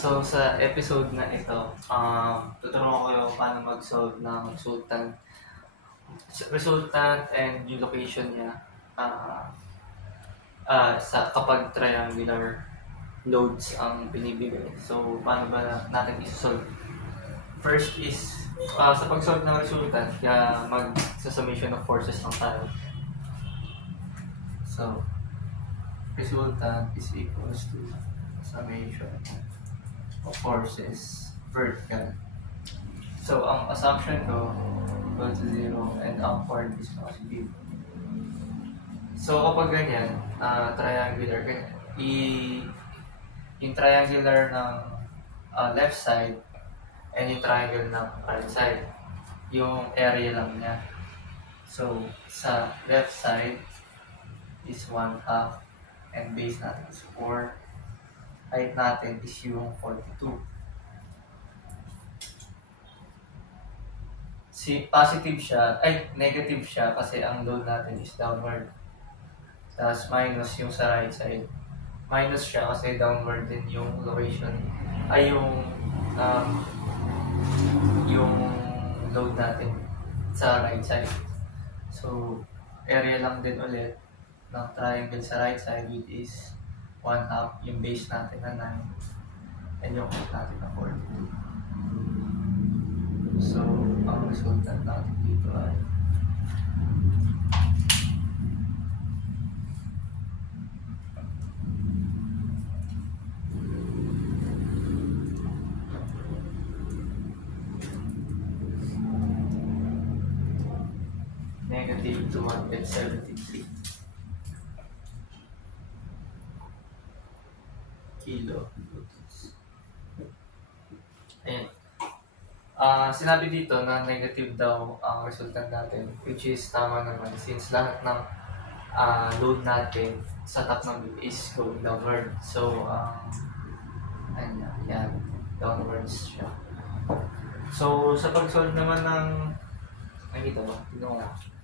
So, sa episode na ito, tuturuan ko yung paano mag-solve ng resultant and yung location niya kapag triangular loads ang binibigay. So, paano ba natin i-solve? First is, sa pag-solve ng resultant, kaya mag-summation of forces lang tayo. So, resultant is equals to summation of forces vertical. So, ang assumption ko equal to 0 and upward is positive. So, kapag ganyan, triangular, yung triangular ng left side and yung triangle ng right side, yung area lang niya. So, sa left side is 1/2 and base natin is 4. Height natin is yung 42. Positive siya, negative siya kasi ang load natin is downward. Tapos minus yung sa right side. Minus siya kasi downward din yung location, yung load natin sa right side. So, area lang din ulit ng triangle sa right side, which is 1/2, yung base natin na 9 and yung height natin na 42. So, ang resultant natin dito ay negative 273 kilo. Ayan. Sinabi dito na negative daw ang resultant natin, which is tama naman since lahat ng load natin sa top ng wheel is going downward. So, yan, downwards siya. So, sa pag-solve naman ng nakita mo,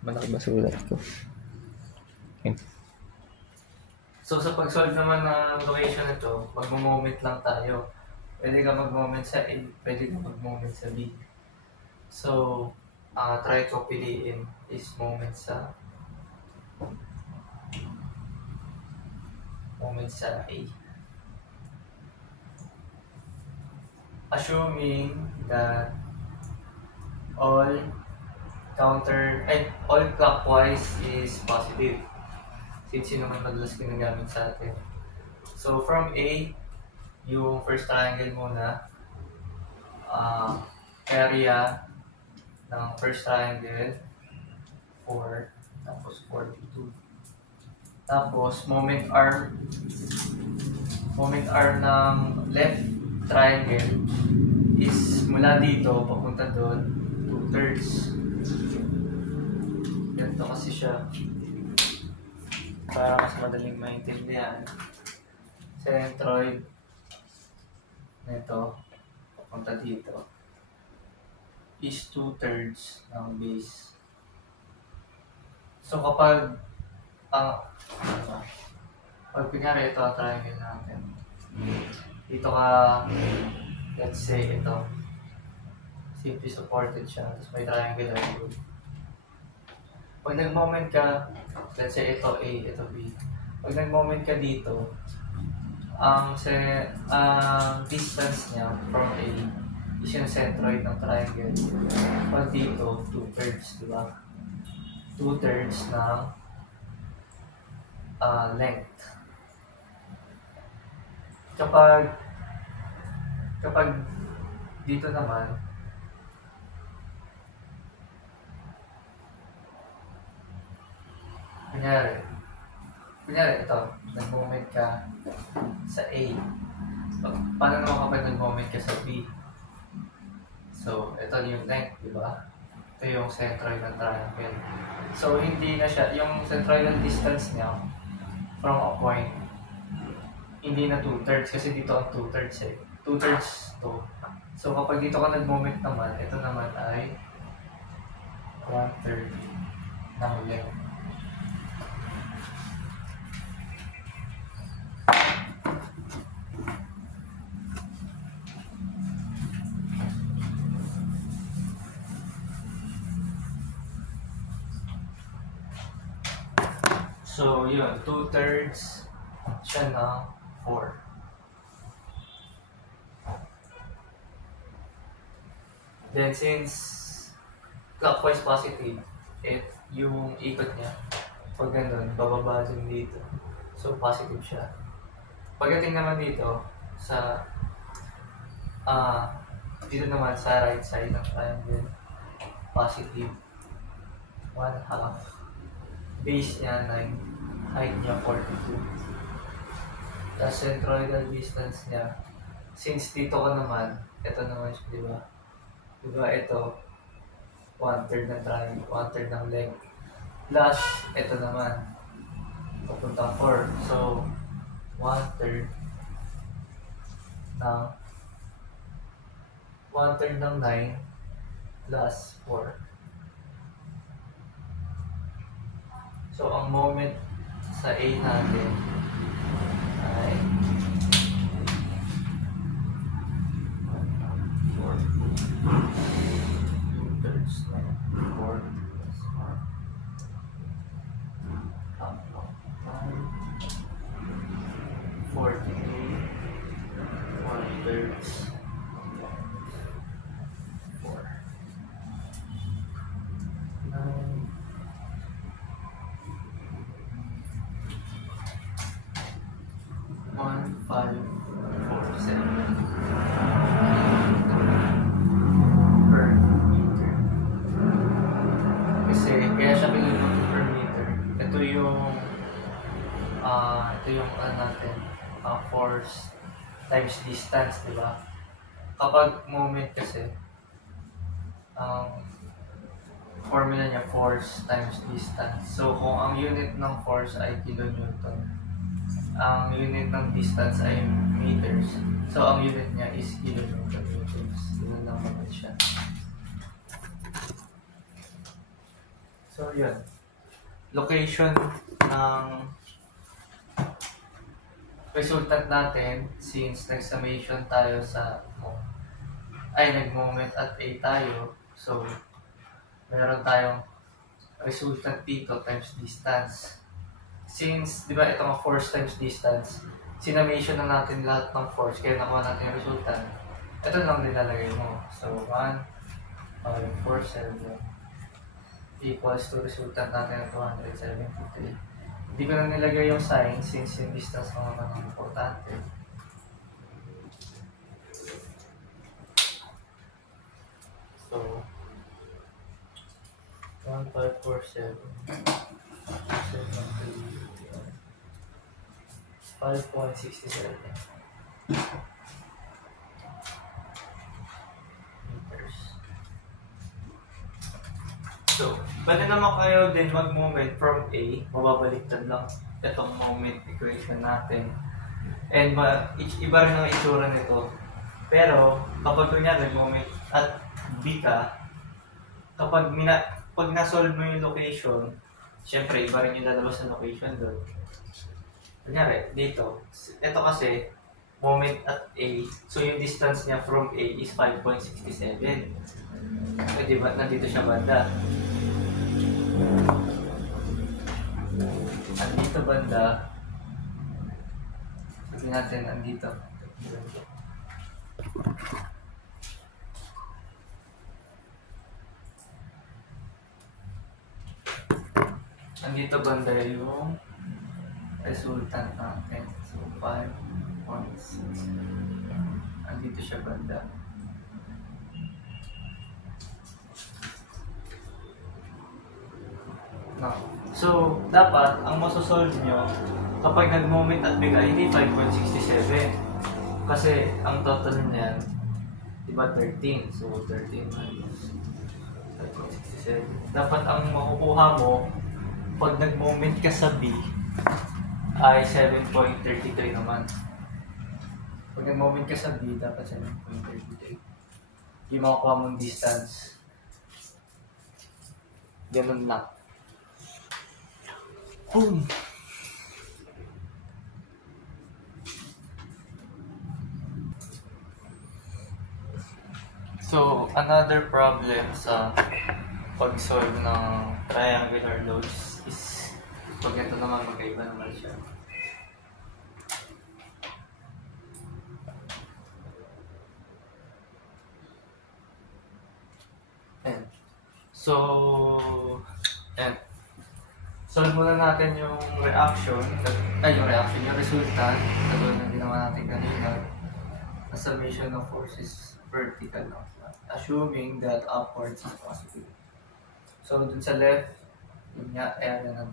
malaki ba sulat ko? Okay. So, sa pag-solve naman ng location nito, mag-moment lang tayo. Pwede ka mag-moment sa A, pwede ka mag-moment sa B. So, try ko piliin is moment sa A. Assuming that all clockwise is positive. Since yun naman madalas ginagamit sa atin. So, from A, yung first triangle muna, area ng first triangle, 4, tapos 42. Tapos, moment R ng left triangle is mula dito, papunta doon, 2/3. Ganito kasi siya. Para mas madaling maintindihan. Centroid nito, papunta dito, is 2/3 ng base. So kapag pag kunyari ito ang triangle natin, dito ka, let's say ito, simply supported siya, tapos may triangular load. Pag nag-moment ka, let's say ito A, ito B. Pag nag-moment ka dito, ang distance niya from A is yung centroid ng triangle. Pag dito, 2/3, di ba? 2/3 ng length. Kapag dito naman, kunyari ito, nag-moment ka sa A. Paano naman kapag nag-moment ka sa B? So, ito yung length, di ba? Ito yung centroid ng triangle. So, hindi na siya, yung centroidal distance niya from a point, hindi na 2/3 kasi dito ang 2/3 eh. 2/3 to. So, kapag dito ka nag-moment naman, ito naman ay 1/3 ng length. So, yun, 2/3 siya ng 4. Then, since clockwise positive, yung ikot niya, pag ganun, bababa din dito. So, positive siya. Pagdating naman dito, sa, dito naman sa right side ng triangle, positive, 1/2. Base niya, 9. Height niya, 42. Tapos, centroidal distance niya, since dito ko naman, ito naman siya, di ba? Di ba, ito, 1/3 ng triangle, 1/3 ng length. Plus, ito naman, papuntang 4. So, 1/3 ng 9 plus 4. So, ang moment sa A natin ay 4. 2/3 na 4 plus 1. 42. 1/3 4. 9. 1,547 per meter. Kasi kaya siya pinili per meter. Ito yung ano natin, force times distance, di ba? Kapag moment kasi, formula niya force times distance. So kung ang unit ng force ay kilonewton, ang unit ng distance ay meters. So, ang unit niya is kilonewton meters. Yun lang naman siya. So, yun. Location ng resultant natin, since nag-summation tayo sa nag-moment at A tayo. So, meron tayong resultant dito times distance. Since, di ba, ito ang force times distance, sinamation na natin lahat ng force, kaya nakuha natin yung resultant. Ito lang nilalagay mo. So, 1,547 equals to resultant natin ng 273. Hindi ko na nilagay yung sign since yung distance naman ang importante. So, 1,547 5.67 meters. So, pwede naman kayo din mag-moment from A, mababaliktad lang itong moment equation natin. And iba rin ang itsura nito. Pero, kapag kunyari moment at B ka, kapag pag na-solve mo yung location, syempre iba rin yung lalabas na location doon. Kunyari, dito. Ito kasi, moment at A. So, yung distance niya from A is 5.67. So, diba, nandito siya banda. At dito banda, sabi natin, andito. Andito banda yung resultant natin. So, 5.6. Andito siya banda. No. So, dapat, ang masosolve nyo, kapag nag-moment at bigay, hindi 5.67. Kasi, ang total niyan, diba 13? So, 13 minus 5.67. Dapat, ang makukuha mo, pag nag-moment ka sa B, ay 7.33 naman. Pag nag-moment ka sa B, dapat 7.33. Yung makukuha mong distance. Ganun lang. Boom! So, another problem sa pag-solve ng triangular loads is pag ito naman magkaiba naman siya. Ayan. So, ayan. Solve muna natin yung reaction, yung resultant, katulad ng ginawa natin kanina. The summation of forces vertical lang siya, assuming that upwards is positive. So, dun sa left, yun nga, area ng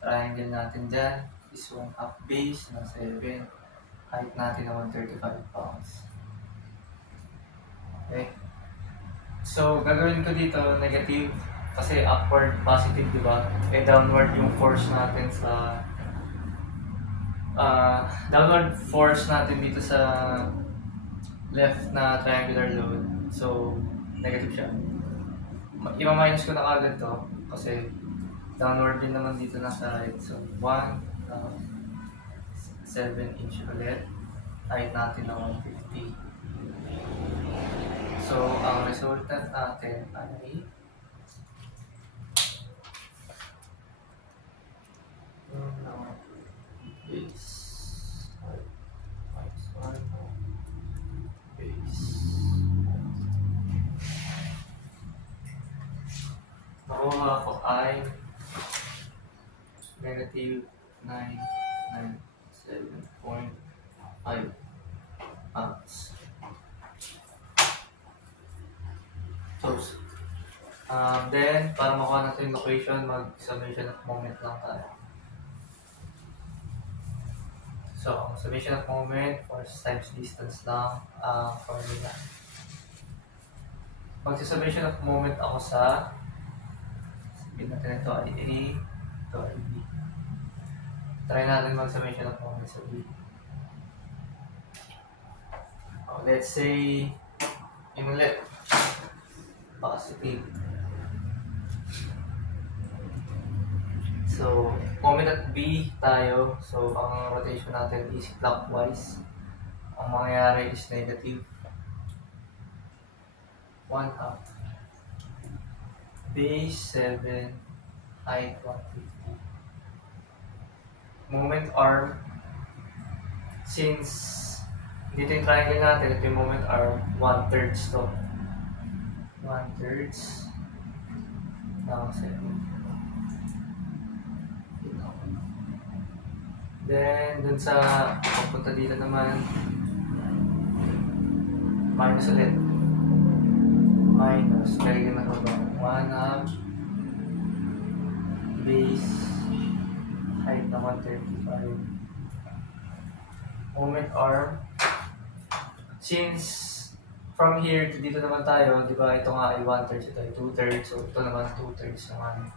triangle natin dyan is 1/2 base na 7, height natin na 135 pounds. Okay? So, gagawin ko dito, negative, kasi upward, positive, di ba? Eh, downward yung force natin sa... downward force natin dito sa left na triangular load. So, negative siya. I-minus ko na kagad to, kasi downward din naman dito na sa right. So, 7 inch ulit. Height natin na 150. So, ang resultant natin ay base minus 1 base. Nakuha ko ay negative 997.5 pounds. So, then, para makuha natin yung equation, mag-summation of moment lang tayo. So, summation of moment, force times distance lang ang formula. Mag-summation of moment ako sa, sabihin natin ito ay A, ito ay B. Try natin mag-summation of moment sa B. Let's say, yung ulit, positive. So, moment at B tayo. So, ang rotation natin is clockwise. Ang mangyayari is negative 1/2 base 7 height 150. Moment arm, since dito yung triangle natin, ito yung moment arm, 1/3 to. 1/3 ng 7. Then, dun sa papunta dito naman, minus ulit. Minus, kaya na ko ba? 1/2 base height na 135. Moment arm. Since from here to dito naman tayo, di ba ito nga ay 1/3, ito ay 2/3. So, ito naman 2/3 naman.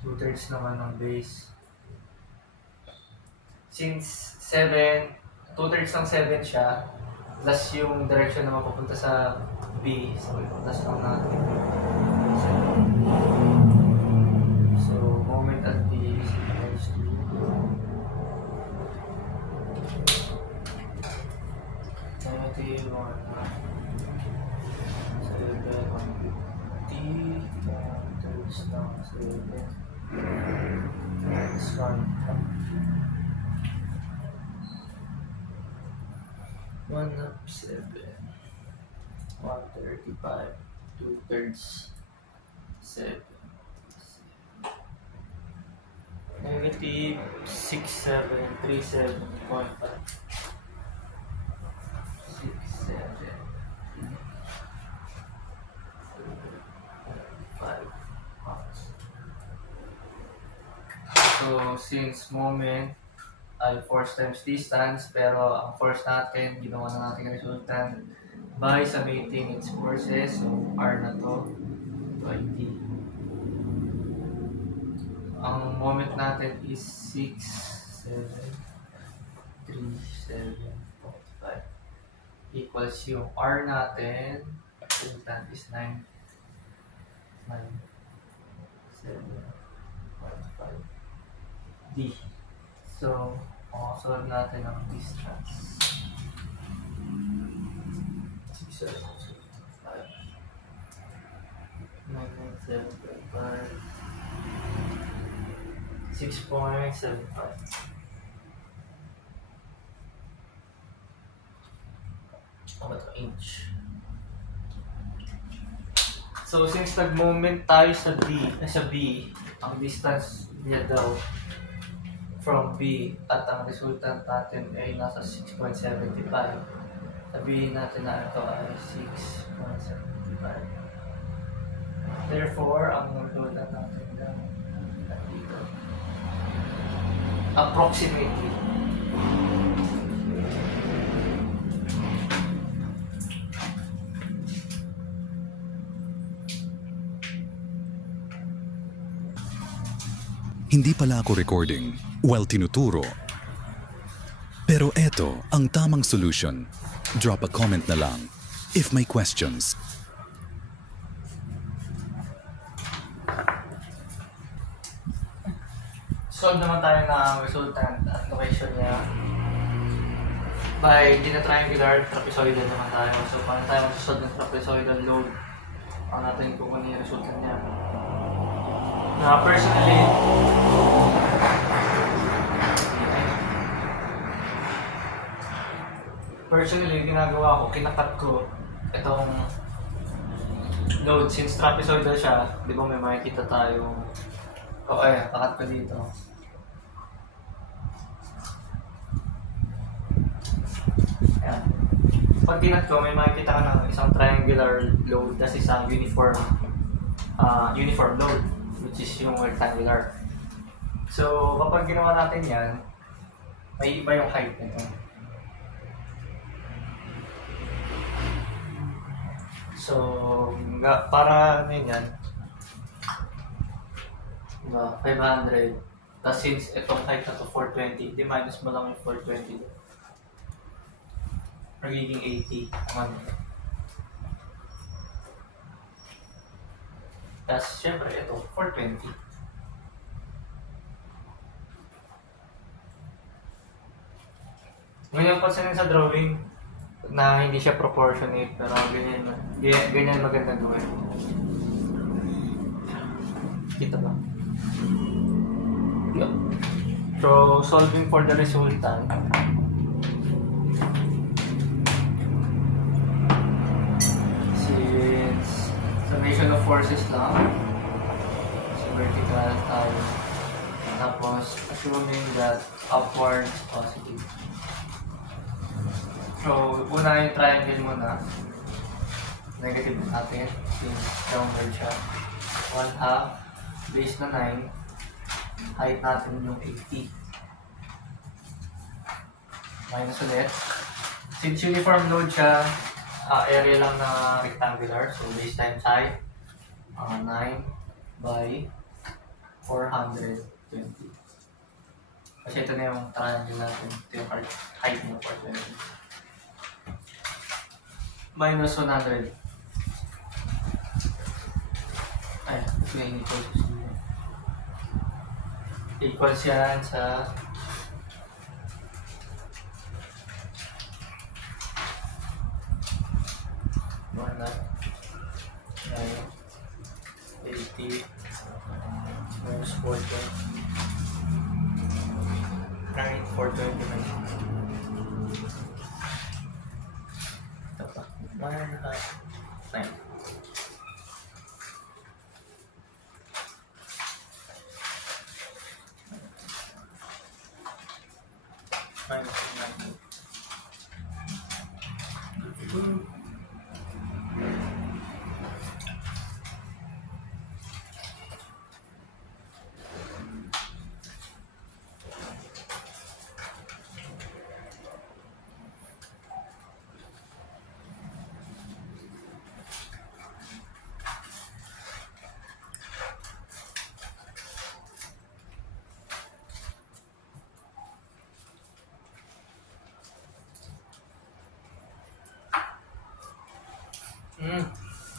2/3 naman ng base. Since 7, 2/3 ng 7 siya, plus yung direction na mapupunta sa B, so plus lang natin. So, moment at B is equals to negative 1/2 7 150 2/3 ng 7 minus 1/2 1/7 135 2/3 7 negative 6737.5 pounds. So since moment ay force times distance, pero ang force natin, ginawa na natin ang resultant by summating its forces. So, R na to ay D. Ang moment natin is 6737.5 equals yung R natin, resultant is 997.5 D. So, solve natin ang distance. 997.5 6.75. Ano ba ito? Inch. So, since nag-moment tayo sa B, ang distance niya daw from B at ang resultant natin ay nasa 6.75. Sabihin natin na ito ay 6.75. Therefore, ang resultant natin dito approximately Hindi pala ako recording while tinuturo. Pero eto ang tamang solution. Drop a comment na lang if may questions. solve naman tayo ng resultant at location niya by triangular trapezoidal naman tayo. So, paano tayo mag-solve ng trapezoidal load? Ang natin kung ano yung resultant niya. Na personally, ginagawa ko, kinakat ko itong load since trapezoidal siya. Di ba may makikita tayo? Okay, kakat ko dito. Ayan. Pag kinat ko, may makikita ka ng isang triangular load tas isang uniform load, which is yung rectangular. So, kapag ginawa natin yan, may iba yung height nito. So, para ano yan, 500. Tapos since itong height na to 420, di minus mo lang yung 420. Magiging 80 naman. Tapos syempre ito, 420. Ngayon pansinin sa drawing na hindi siya proportionate, pero ganyan magandang gawin. Kita ba? Yep. So, solving for the resultant. Since summation of forces lang, so vertical tayo. Tapos, assuming that upward is positive. So, una yung triangle muna. Negative natin, since downward siya. 1/2, base na 9. Height natin yung 80. Minus ulit. Since uniform load siya, area lang na rectangular. So, base times height. 9 by 420. Kasi ito na yung triangle natin. Ito yung height mo, 420. Minus 100. Ay, ito yung equals yan sa One 80 minus 420. Right, 420 minus. Ito pa. 1.5. 9. Minus 9.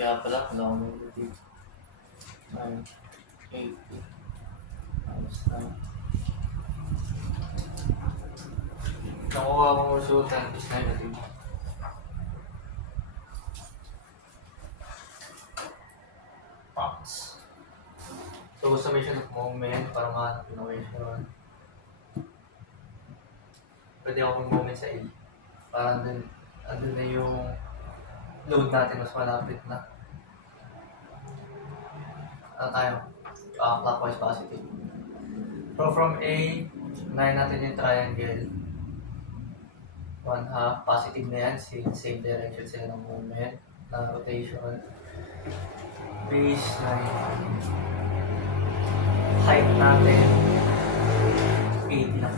Kaya pala, wala akong negative. 9, 8, minus 9. Nakuha kong resultant is negative. Box. So, summation of moment para mahanap yung equation. Pwede ako mag-moment sa A. Para andun na yung load natin mas malapit na. Ano tayo? Clockwise positive. So, from A, unahin natin yung triangle. 1/2, positive na yan, same direction sila ng movement, ng rotation. Baseline. Height natin, 80 lang.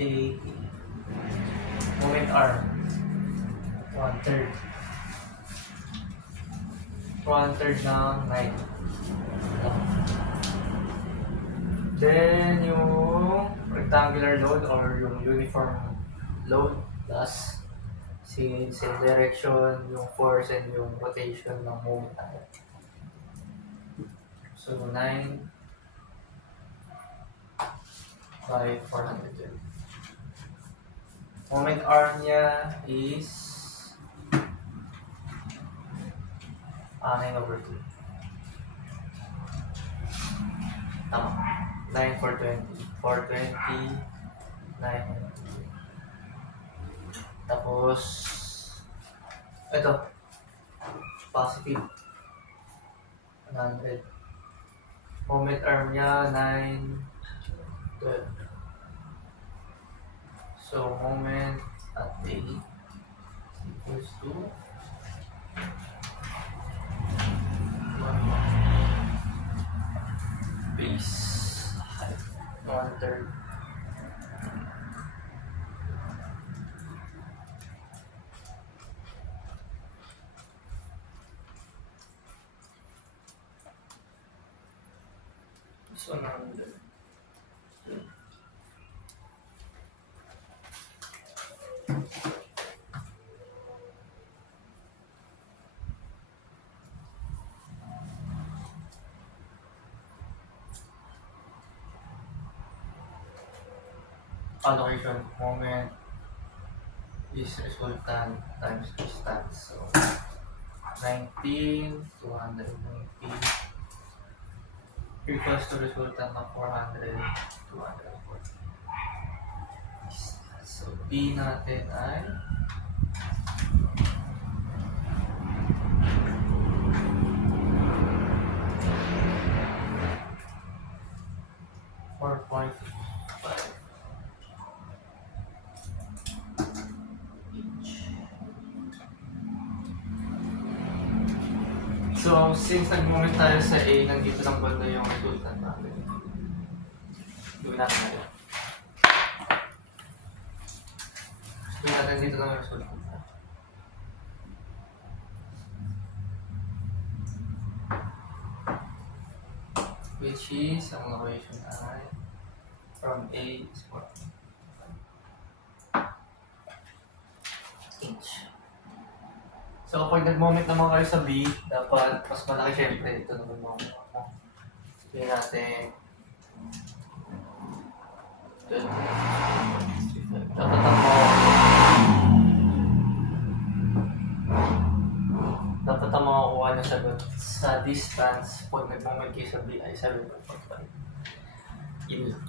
80. Moment arm, 1/3. 1/3 ng 90. Then, yung rectangular load or yung uniform load plus same direction, yung force and yung rotation ng movement natin. So, 9 by 400. Moment arm niya is 9/2. Tama. 9 for 20. 420. 9. Tapos, ito. Positive. 100. Moment arm niya, 9, 12. So, moment at A equals to 1 base height 1/3. So, 100. Allocation moment is resultant times distance. So 19 to 190 equals to resultant ng 400 to 140. So B natin ay 4.5 each. So, since nag-moment tayo sa A, nandito lang banda yung resultant natin. Gawin natin natin. Gawin natin dito lang yung resultant natin. Which is, ang equation ay from A is 4 inch. So, kapag nag-moment naman kayo sa B, dapat mas malaki syempre ito naman moment mo. Sabihin natin dapat ang makakuha nyo sagot sa distance pag nag-moment kayo sa B ay 7.5. Yun lang.